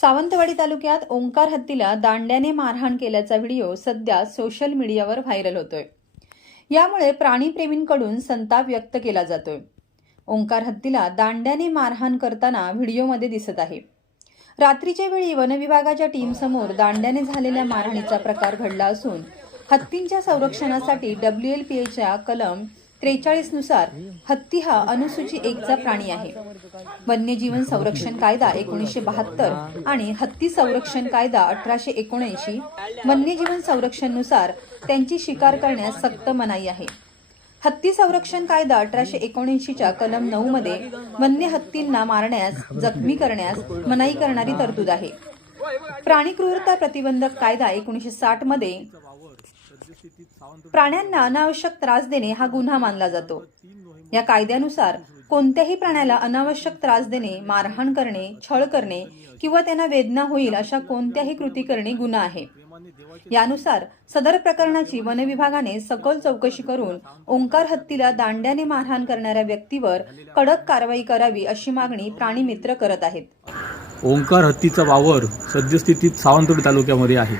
सावंतवाडी तालुक्यात ओंकार हत्तीला दांड्याने मारहाण केल्याचा व्हिडिओ सध्या सोशल मीडियावर व्हायरल होतोय. यामुळे प्राणीप्रेमींकडून संताप व्यक्त केला जातोय. ओंकार हत्तीला दांड्याने मारहाण करताना व्हिडिओमध्ये दिसत आहे. रात्रीच्या वेळी वनविभागाच्या टीमसमोर दांड्याने झालेल्या मारहाणीचा प्रकार घडला असून हत्तींच्या संरक्षणासाठी डब्ल्यू एल पी एच्या कलम त्रेचाळीसनुसार हत्ती हा अनुसूची एकचा प्राणी आहे. वन्यजीवन संरक्षण कायदा एकोणीसशे बहात्तर आणि हत्ती संरक्षण कायदा अठराशे एकोणऐंशी वन्यजीवन संरक्षणनुसार त्यांची शिकार करण्यास सक्त मनाई आहे. हत्ती संरक्षण कायदा अठराशे एकोणऐंशीच्या कलम नऊ मध्ये वन्य हत्तींना मारण्यास जखमी करण्यास मनाई करणारी तरतूद आहे. प्राणी क्रूरता प्रतिबंधक कायदा एकोणीसशे साठमध्ये प्राण्यांना अनावश्यक त्रास देणे हा गुन्हा मानला जातो. या कायद्यानुसार कोणत्याही प्राण्याला अनावश्यक त्रास देणे मारहाण करणे छळ करणे किंवा त्यांना वेदना होईल अशा कोणत्याही कृती करणे गुन्हा आहे. यानुसार सदर प्रकरणाची वनविभागाने सखोल चौकशी करून ओंकार हत्तीला दांड्याने मारहाण करणाऱ्या व्यक्तीवर कडक कारवाई करावी अशी मागणी प्राणी मित्र करत आहेत. ओंकार हत्तीचा वावर सद्यस्थितीत सावंतवाडी तालुक्यामध्ये आहे.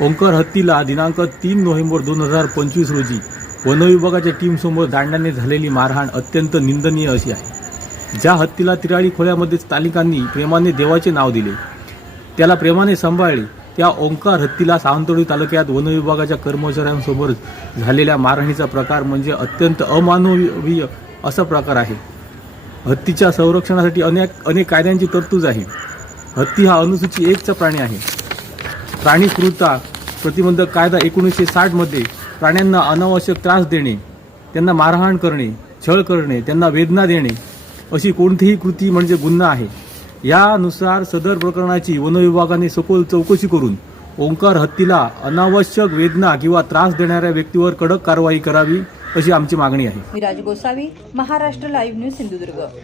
ओंकार हत्तीला दिनांक तीन नोव्हेंबर दोन हजार पंचवीस रोजी वनविभागाच्या टीमसमोर दांडाने झालेली मारहाण अत्यंत निंदनीय अशी आहे. ज्या हत्तीला तिराळी खोऱ्यामध्ये स्थानिकांनी प्रेमाने देवाचे नाव दिले त्याला प्रेमाने सांभाळले त्या ओंकार हत्तीला सावंतवाडी तालुक्यात वनविभागाच्या कर्मचाऱ्यांसमोर झालेल्या मारहाणीचा प्रकार म्हणजे अत्यंत अमानवीय असा प्रकार आहे. हत्तीच्या संरक्षणासाठी अनेक अनेक कायद्यांची तरतूद आहे. हत्ती हा अनुसूची एकचा प्राणी आहे. प्राणी क्रूरता प्रतिबंधक कायदा एकोणीसशे साठमध्ये प्राण्यांना अनावश्यक त्रास देणे त्यांना मारहाण करणे छळ करणे त्यांना वेदना देणे अशी कोणतीही कृती म्हणजे गुन्हा आहे. यानुसार सदर प्रकरणाची वनविभागाने सखोल चौकशी करून ओंकार हत्तीला अनावश्यक वेदना किंवा त्रास देणाऱ्या व्यक्तीवर कडक कारवाई करावी अशी आमची मागणी आहे. Raj Gosavi Maharashtra live news Sindhudurg.